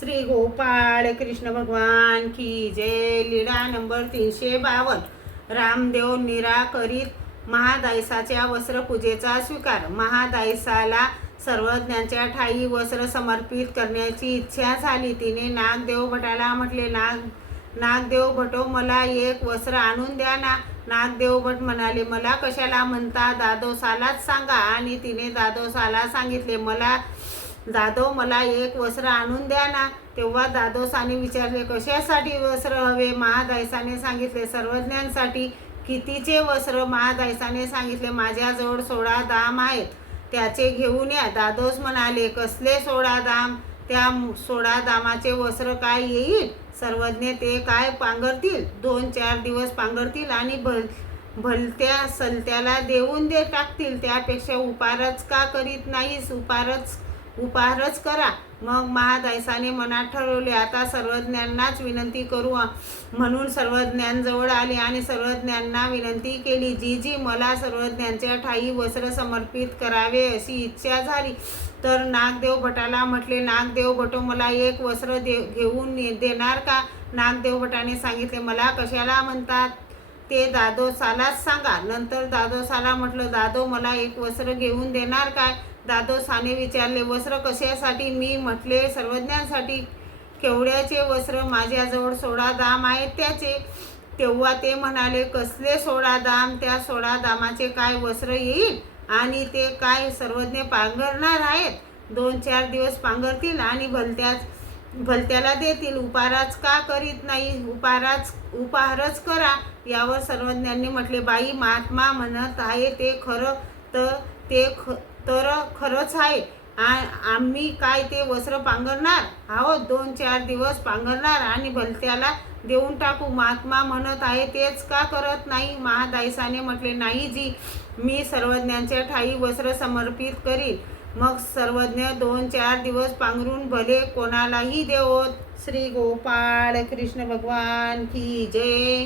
श्री गोपाळ कृष्ण भगवान की जय। लीळा नंबर 352। रामदेव निराकरित महादायसाच्या वस्त्रपूजेचा स्वीकार। महादायसाला सर्वज्ञांच्या ठाई वस्त्र समर्पित करण्याची इच्छा झाली। तिने नागदेव भटाला म्हटले, नागदेव भटो, मला एक वस्त्र आणून द्या ना। नागदेव भट म्हणाले, मला कशाला म्हणता, दादोसालाच सांगा। आणि तिने दादोसाला सांगितले, दादो मला एक वस्त्र आणून द्या ना। तेव्हा दादोसाने विचारले, कशासाठी वस्त्र हवे? महादायसाने सांगितले, सर्वज्ञांसाठी। कितीचे वस्त्र? महादायसाने सांगितले, माझ्याजवळ 16 दाम आहेत, त्याचे घेऊन या। दादोस म्हणाले, कसले 16 दाम? त्या 16 दामाचे वस्त्र काय येईल? सर्वज्ञ ते काय पांघरतील? 2-4 दिवस पांघरतील आणि भलत्या सलत्याला देऊन टाकतील। त्यापेक्षा उपारच का करीत नाहीस? उपारच करा। मग महादायसाने मनात ठरवले, आता सर्वज्ञांनाच विनंती करू। म्हणून सर्वज्ञांजवळ आले आणि सर्वज्ञांना विनंती केली, जी मला सर्वज्ञांच्या ठाई वस्त्र समर्पित करावे अशी इच्छा झाली तर नागदेव भटाला म्हटले, नागदेव भटो, मला एक वस्त्र घेऊन देणार का? नागदेव भटाने सांगितले, मला कशाला म्हणतात ते दादोसालाच सांगा। नंतर दादोसाला म्हटलं, दादो मला एक वस्त्र घेऊन देणार काय? दादोसाने विचारले, वस्त्र कशासाठी? मी म्हटले, सर्वज्ञांसाठी। केवढ्याचे वस्त्र? माझ्याजवळ 16 दाम आहेत त्याचे। तेव्हा ते म्हणाले, कसले 16 दाम? त्या 16 दामाचे काय वस्त्र येईल? आणि ते काय सर्वज्ञ पांघरणार आहेत? 2-4 दिवस पांघरतील आणि भलत्याला देतील। उपारच का करीत नाही? उपारच करा। यावर सर्वज्ञांनी म्हटले, बाई, महात्मा म्हणत आहे ते खरंच आहे। आम्ही काय ते वस्त्र पांघरणार आहोत? 2-4 दिवस पांघरणार आणि भलत्याला देऊन टाकू। महात्मा म्हणत आहे तेच का करत नाही? महादायसाने म्हटले, नाही जी, मी सर्वज्ञांच्या ठाई वस्त्र समर्पित करीन। मग सर्वज्ञ 2-4 दिवस पांघरून भले कोणालाही देवोत। श्री गोपाळ कृष्ण भगवान की जय।